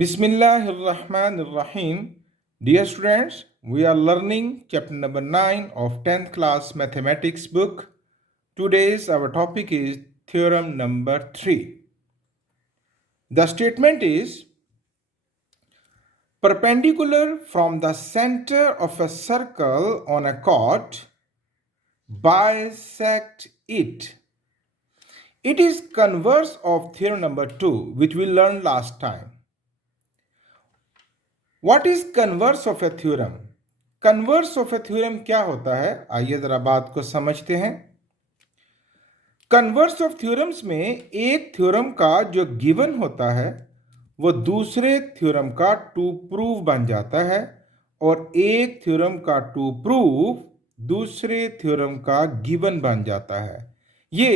Bismillahirrahmanirrahim. Dear students, we are learning chapter number 9 of 10th class mathematics book. Today's our topic is theorem number 3. The statement is perpendicular from the center of a circle on a chord bisect it. It is converse of theorem number 2 which we learned last time. What is converse of a theorem? Converse of A theorem क्या होता है, आइए जरा बात को समझते हैं। Converse of theorems में एक थ्योरम का जो गिवन होता है वो दूसरे थ्योरम का टू प्रूव बन जाता है और एक थ्योरम का टू प्रूव दूसरे थ्योरम का गिवन बन जाता है। ये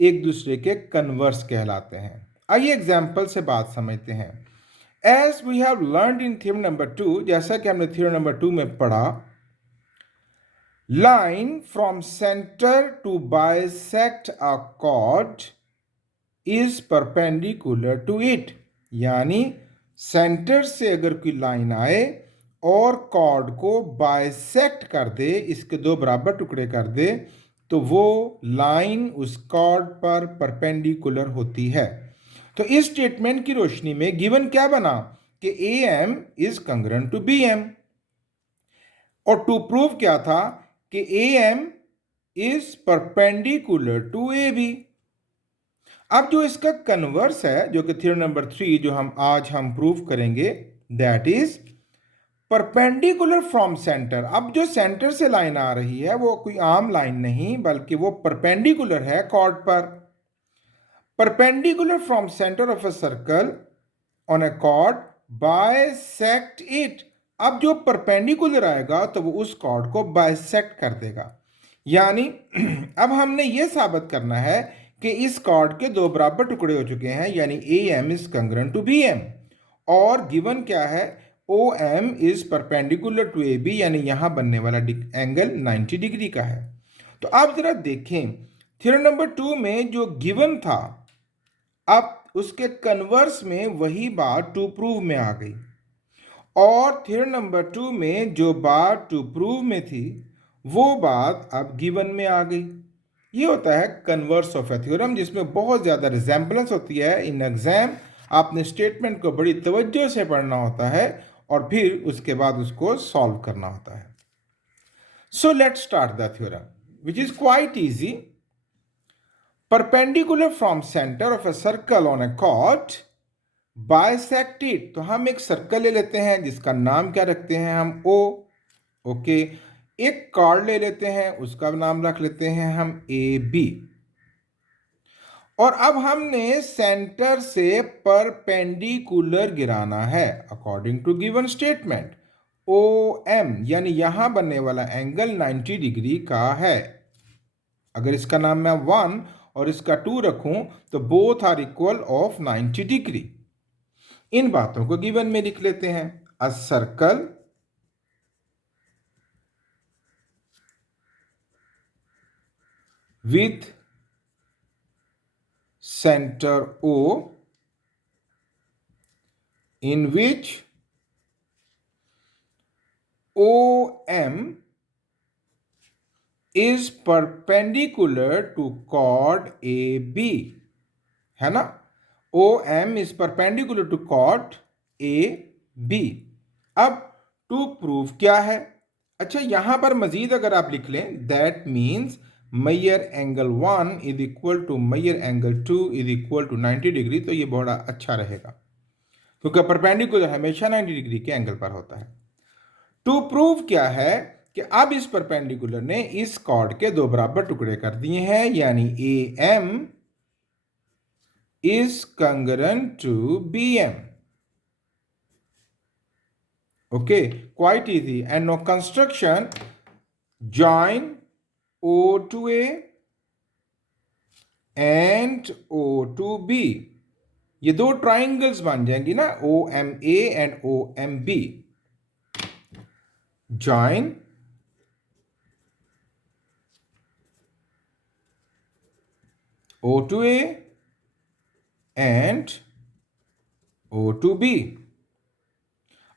एक दूसरे के कन्वर्स कहलाते हैं। आइए एग्जाम्पल से बात समझते हैं। As we have learned in theorem number 2, जैसा कि हमने theorem number 2 में पढ़ा, line from center to bisect a chord is perpendicular to it, यानी सेंटर से अगर कोई लाइन आए और कॉर्ड को बाइसेक्ट कर दे, इसके दो बराबर टुकड़े कर दे, तो वो लाइन उस कॉर्ड पर परपेंडिकुलर होती है। तो इस स्टेटमेंट की रोशनी में गिवन क्या बना कि A M is congruent to B M, और टू प्रूव क्या था कि A M is perpendicular to A B. अब जो इसका कन्वर्स है, जो कि थ्योरम नंबर 3 जो हम प्रूव करेंगे, that is perpendicular from centre. अब जो सेंटर से लाइन आ रही है वो कोई आम लाइन नहीं, बल्कि वो परपेंडिकुलर है कॉर्ड पर। Perpendicular from centre of a circle on a cord bisect it. अब जो परपेंडिकुलर आएगा तो वो उस कॉर्ड को बाइसेक्ट कर देगा। यानी अब हमने ये साबित करना है कि इस कॉर्ड के दो बराबर टुकड़े हो चुके हैं, यानी A M is congruent to B M, और गिवन क्या है, O M is perpendicular to A B, यानी यहां बनने वाला एंगल 90 डिग्री का है। तो आप जरा देखें, थ्योरम नंबर 2 में जो गिवन था, अब उसके कन्वर्स में वही बात टू प्रूव में आ गई, और थ्योरम नंबर 2 में जो बात टू प्रूव में थी वो बात अब गिवन में आ गई। ये होता है कन्वर्स ऑफ ए थ्योरम, जिसमें बहुत ज़्यादा रिजेंबलेंस होती है। इन एग्जाम आपने स्टेटमेंट को बड़ी तवज्जो से पढ़ना होता है और फिर उसके बाद उसको सॉल्व करना होता है। So let's start the theorem which is quite easy. Perpendicular from centre of a circle on A cord bisect it. तो हम एक सर्कल ले लेते हैं जिसका नाम क्या रखते हैं हम, ओ। ओके, एक कॉर्ड ले लेते हैं, उसका नाम रख लेते हैं हम ए बी। और अब हमने सेंटर से परपेंडिकुलर गिराना है according to given statement. O M यानी यहां बनने वाला एंगल 90 डिग्री का है। अगर इसका नाम मैं 1 और इसका 2 रखूं तो both are equal of 90 degree. इन बातों को गिवन में लिख लेते हैं। A circle with center O in which OM is perpendicular to chord AB, है ना। OM is perpendicular to chord AB। अब टू प्रूव क्या है, अच्छा यहां पर मजीद अगर आप लिख लें, that means measure angle 1 is equal to measure angle 2 is equal to 90 degree, तो ये बड़ा अच्छा रहेगा क्योंकि परपेंडिकुलर हमेशा 90 डिग्री के एंगल पर होता है। टू प्रूव क्या है कि अब इस परपेंडिकुलर ने इस कॉर्ड के दो बराबर टुकड़े कर दिए हैं, यानी A M is congruent to B M. Okay, quite easy. And no construction, join O to A and O to B। ये दो ट्राइंगल्स बन जाएंगी ना, OMA and OMB। Join O to A and O to B।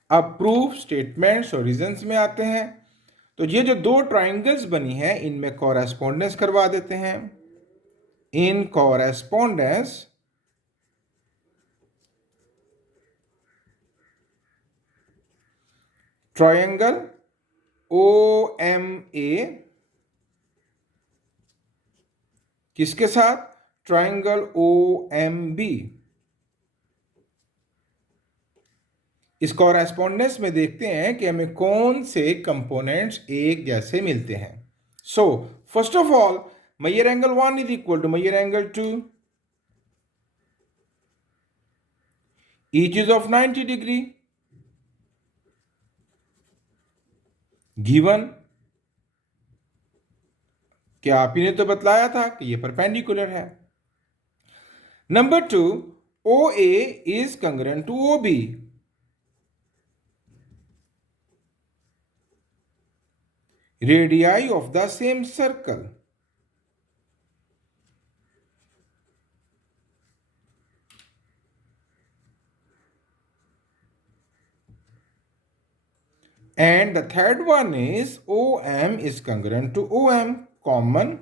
अब proof, statements और reasons में आते हैं। तो ये जो दो ट्राइंगल्स बनी है इनमें कॉरेस्पॉन्डेंस करवा देते हैं। इन कॉरेस्पॉन्डेंस ट्रायंगल OMA किसके साथ? Triangle OMB। इस कॉरेस्पॉन्डेंस में देखते हैं कि हमें कौन से कंपोनेंट्स एक जैसे मिलते हैं। So first of all measure angle 1 is equal to measure angle 2, each is of 90 degree, given कि आप ही ने तो बतलाया था कि ये परपेंडिकुलर है। Number 2, OA is congruent to OB। Radii of the same circle. And the third one is OM is congruent to OM. Common,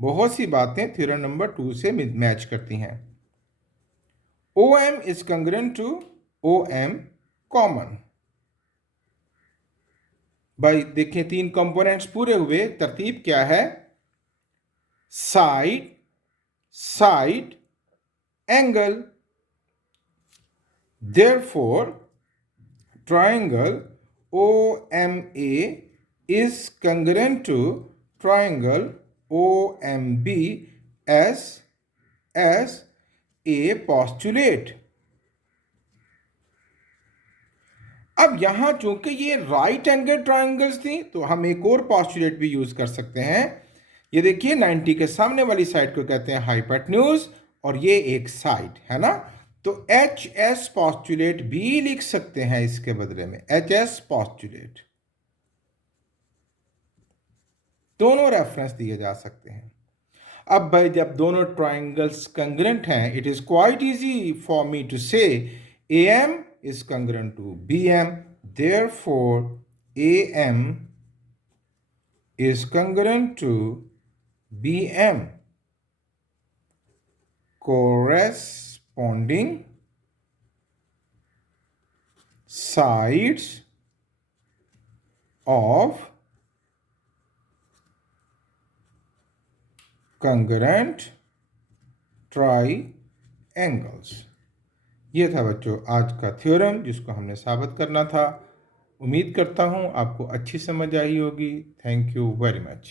बहुत सी बातें थ्योरम नंबर 2 से मैच करती हैं। OM is congruent to OM common. भाई देखिए 3 components पूरे हुए। तरतीब क्या है? Side, side, angle. Therefore, triangle OMA is congruent to triangle OMB as a postulate। अब यहां चूंकि ये राइट एंगल ट्रायंगल्स थी तो हम एक और पॉस्टुलेट भी यूज कर सकते हैं। ये देखिए 90 के सामने वाली साइड को कहते हैं हाइपोटेन्यूज और ये एक साइड है ना, तो HS पॉस्टुलेट भी लिख सकते हैं इसके बदले में, HS पॉस्टुलेट। दोनों रेफरेंस दिए जा सकते हैं। अब भाई जब दोनों ट्राइंगल्स कंग्रुएंट हैं, it is quite easy for me to say AM is congruent to BM, therefore AM is congruent to BM, corresponding sides of congruent triangles। ये था बच्चों आज का थ्योरम जिसको हमने साबित करना था। उम्मीद करता हूँ आपको अच्छी समझ आई होगी। Thank you very much.